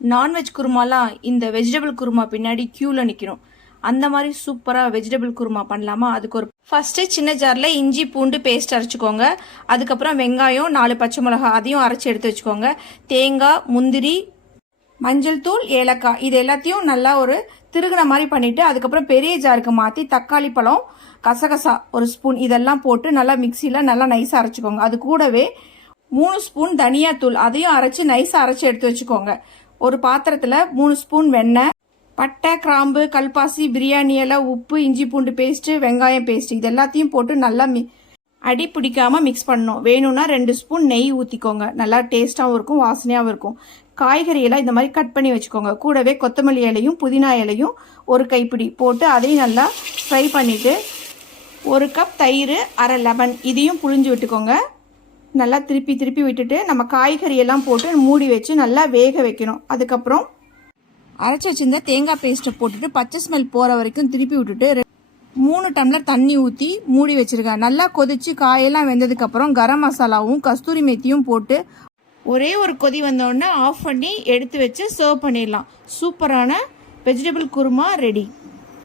Non veg குருமாலாம் இந்த vegetable kurma பின்னாடி க்யூவில் நிற்கணும். அந்த மாதிரி சூப்பராக வெஜிடபிள் குருமா பண்ணலாமா? அதுக்கு ஒரு ஃபஸ்ட்டு சின்ன ஜாரில் இஞ்சி பூண்டு பேஸ்ட் அரைச்சிக்கோங்க. அதுக்கப்புறம் வெங்காயம் 4 பச்சை மிளகா அதையும் அரைச்சி எடுத்து வச்சுக்கோங்க. தேங்காய், முந்திரி, மஞ்சள் தூள், ஏலக்காய் இது எல்லாத்தையும் நல்லா ஒரு திருகுன மாதிரி பண்ணிவிட்டு அதுக்கப்புறம் பெரிய ஜாருக்கு மாற்றி தக்காளி பழம், கசகசா ஒரு ஸ்பூன் இதெல்லாம் போட்டு நல்லா மிக்சியில் நல்லா நைஸாக அரைச்சிக்கோங்க. அது கூடவே 3 ஸ்பூன் தனியாத்தூள் அதையும் அரைச்சி நைஸாக அரைச்சி எடுத்து வச்சுக்கோங்க. ஒரு பாத்திரத்தில் 3 ஸ்பூன் வெண்ணெய், பட்டை, கிராம்பு, கல்பாசி, பிரியாணி இலை, உப்பு, இஞ்சி பூண்டு பேஸ்ட்டு, வெங்காயம் பேஸ்ட்டு இது எல்லாத்தையும் போட்டு நல்லா அடி பிடிக்காமல் மிக்ஸ் பண்ணணும். வேணும்னா 2 ஸ்பூன் நெய் ஊற்றிக்கோங்க. நல்லா டேஸ்ட்டாகவும் இருக்கும், வாசனையாகவும் இருக்கும். காய்கறியெல்லாம் இந்த மாதிரி கட் பண்ணி வச்சுக்கோங்க. கூடவே கொத்தமல்லி இலையும் புதினா இலையும் ஒரு கைப்பிடி போட்டு அதையும் நல்லா ஃப்ரை பண்ணிவிட்டு 1 கப் தயிர், அரை லெமன் இதையும் புழிஞ்சு விட்டுக்கோங்க. நல்லா திருப்பி விட்டுட்டு நம்ம காய்கறியெல்லாம் போட்டு மூடி வச்சு நல்லா வேக வைக்கணும். அதுக்கப்புறம் அரைச்சி வச்சிருந்த தேங்காய் பேஸ்ட்டை போட்டுட்டு பச்சை ஸ்மெல் போகிற வரைக்கும் திருப்பி விட்டுட்டு 3 டம்ளர் தண்ணி ஊற்றி மூடி வச்சுருக்கேன். நல்லா கொதித்து காயெல்லாம் வெந்ததுக்கப்புறம் கரம் மசாலாவும் கஸ்தூரி மேத்தியும் போட்டு ஒரே ஒரு கொதி வந்தோடனே ஆஃப் பண்ணி எடுத்து வச்சு சர்வ் பண்ணிடலாம். சூப்பரான வெஜிடபிள் குருமா ரெடி.